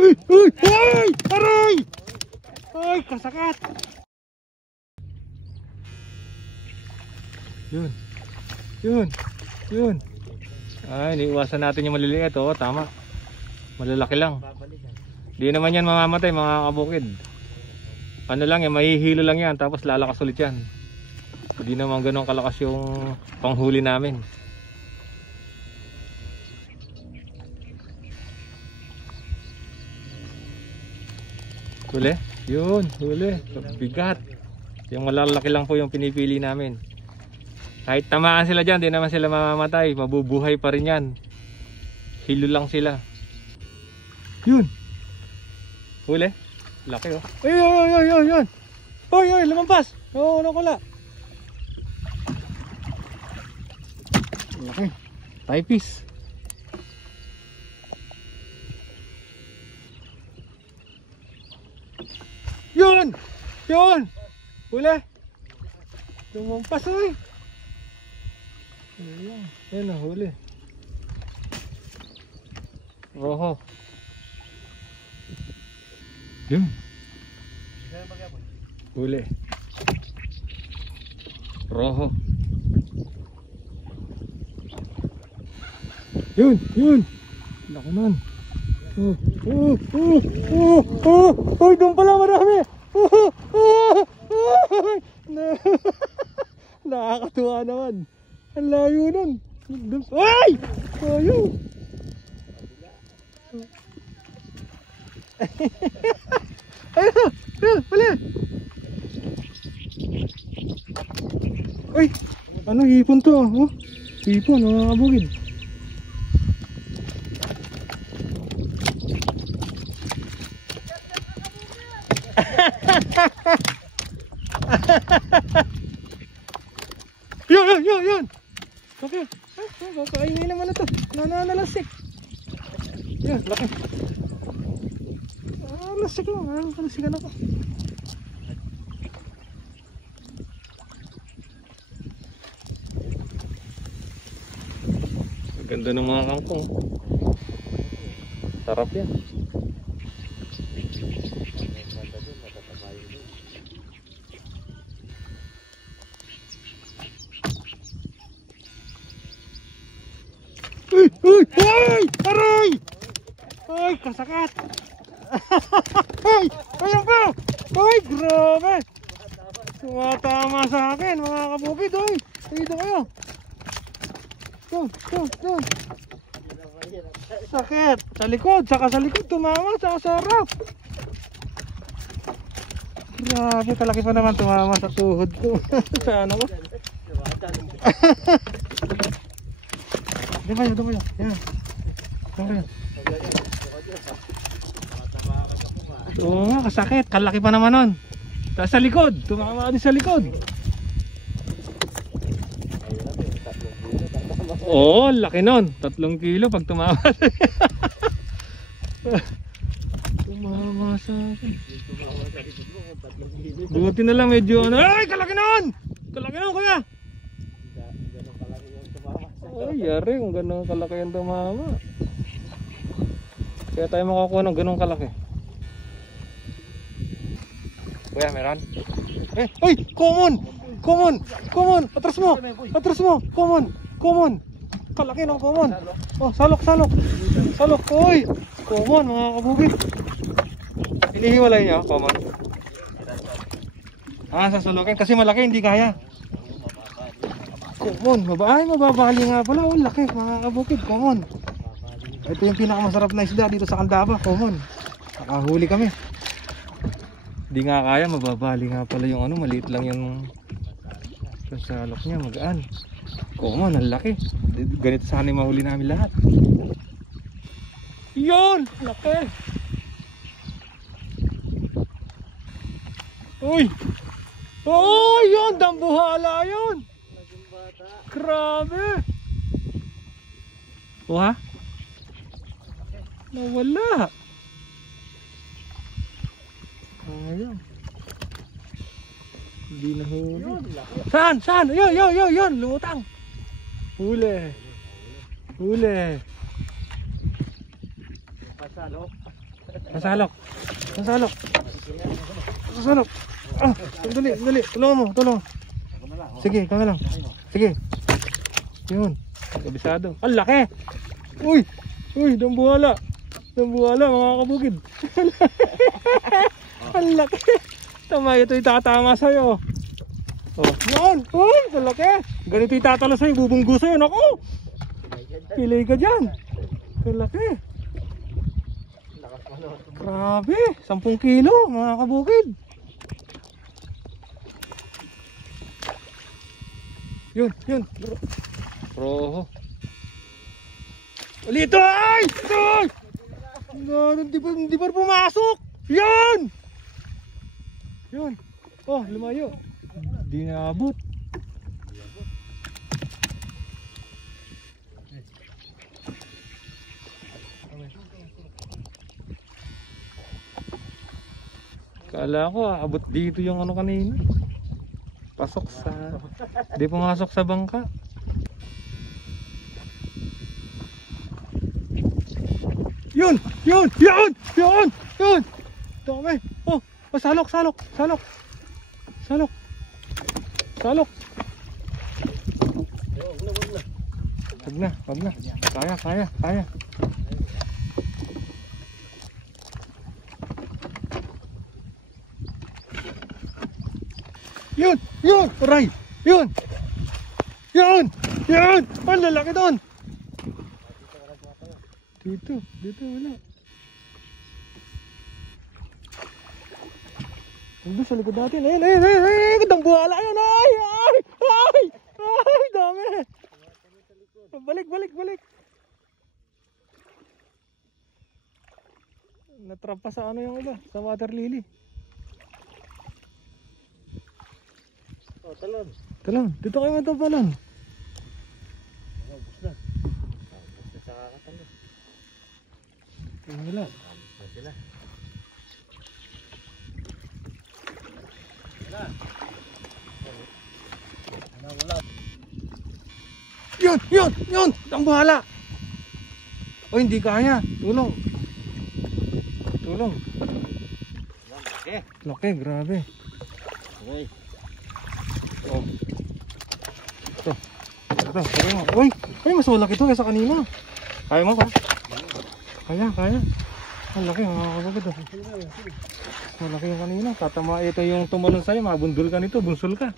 Uy! Uy! Ay! Aray! Ay! Kasakat! Yun. Yun. Yun. Ay, iniiwasan natin yung maliliit. Oo, tama. Malalaki lang. Di naman yan mamamatay mga kabukid. Ano lang yan, mahihilo lang yan. Tapos lalakas ulit yan. Hindi naman ganun kalakas yung panghuli namin. Huli? Yun, huli. Bigat. Yung malalaki lang po yung pinipili namin. Kahit tamaan sila dyan, di naman sila mamamatay. Mabubuhay pa rin yan. Hilo lang sila. Yun. Huli. Laki oh. Ay, ay, ay, ay, ay, ay. Ay, ay, lumampas. Oo, nakula. Laki. Typis. Yun. Yun. Huli. Lumampas ay. Ayan. Ayan na, huli. Roho. Yun. Huli. Roho. Yun, yun. Laki nun. Ay, doon pala marami. Nakakatuwa naman. Ang layo nun. Ay! Ayaw. Ayun, ayun, wala. Uy, ano hipon to? Oh, hipon, mga kabukid. Yun, yun, yun, yun. Okay. Kakainin naman na to. Nananalasik. Yan, laki. Lasik lang. Nalasikan ako. Ganda ng mga kangkong. Sarap yan. Uy! Uy! Ay! Aray! Ay! Kasakat! Ay! Ayun pa! Ay! Grabe! Tumatama sa akin mga kabukid. Ay! Dito kayo! Doon! Sakit! Sa likod! Saka sa likod tumama! Saka sa harap! Grabe! Kalaki pa naman tumama sa tuhod ko. Sa ano ko? Doon kayo! Yan! Doon kayo! Oo nga, kasakit. Kalaki pa naman nun. Tapos sa likod, tumama din sa likod. Oo, laki nun. 3 kilo pag tumama. Tumama sa akin. Buti na lang medyo ano. Ay, kalaki nun! Kalaki nun, kuya! Ay, yari kung gano'ng kalaki yung tumama. Kaya tayo makakuha ng gano'ng kalaki. Kuya, meron? Eh, ay! Common! Atras mo! Common! Kalaki ng common! Oh, salok! Salok! Uy! Common, mga kabukid! Inihiwalay niya, common? Ah, sasulukin kasi malaki, hindi kaya. Common, mababali nga pala. Oh, laki, mga kabukid, common. Ito yung pinakamasarap na isda dito sa Candaba, common. Nakahuli kami. Di nga kaya, mababali nga pala yung ano, maliit lang yung salok niya, magaan. Common, ang laki. Ganito sana yung mahuli namin lahat. Yun! Laki! Uy! Oh, yun! Dambuhala yun! Grabe! Kuha? Nawala! Ayun. Hindi na huli. Saan? Yun! Lumutang! Huli! Pasalo? Nasalok. Nasalok. Nasalok. Ah, dali, dali. Tulungan mo, tulong. Sige, kami lang. Sige. Yun. Kabisado. Ang laki. Uy. Uy, dambuhala. Dambuhala mga kabukid. Ang laki. Tama, ito itatama sa'yo. Oh, yan. Uy, ang laki. Ganito itatalo sa'yo, bubunggo sa'yo. Naku. Pilay ka dyan. Ang laki. Grabe. 10 kilo mga kabukid. Yun, yun. Roho. Ulito! Ay! Ay! Hindi pa pumasok! Yan! Yun. Oh, lumayo. Hindi naabot. Kala ko abot dito yung ano kanina. Pasok sa... Hindi pumasok sa bangka. Yun! Yun! Yun! Yun! Yun! Dami! Oh! Salok! Salok! Salok! Salok! Salok! Wag na! Wag na! Kaya! Kaya! Kaya! Yun! Yun! Aray! Yun! Yun! Yun! Ang lalaki doon! Dito! Dito wala! Nandun sa likod natin! Ayun! Ayun! Ayun! Ayun! Gandang buhala! Ayun! Ay! Ay! Ay! Ay! Dami! Balik! Balik! Balik! Natrap pa sa ano yung iba? Sa water lily. Oh, talon. Talon, dito kayo ito talon. Bus na. Bus na sa kakatalo. Wala. Bus na sila. Wala. Wala. Yun! Yun! Yun! Ang bahala! O hindi kaya. Tulong. Tulong. Laki. Laki, grabe. Okay. Oh. Ito. Ito. Kaya mo. Uy! Ay, mas malaki ito kaysa kanina. Kaya mo pa? Kaya, kaya. Ang laki, mga kabagad. Malaki yung kanina. Tatama ito yung tumalon sa'yo. Mabundol ka nito. Bunsul ka.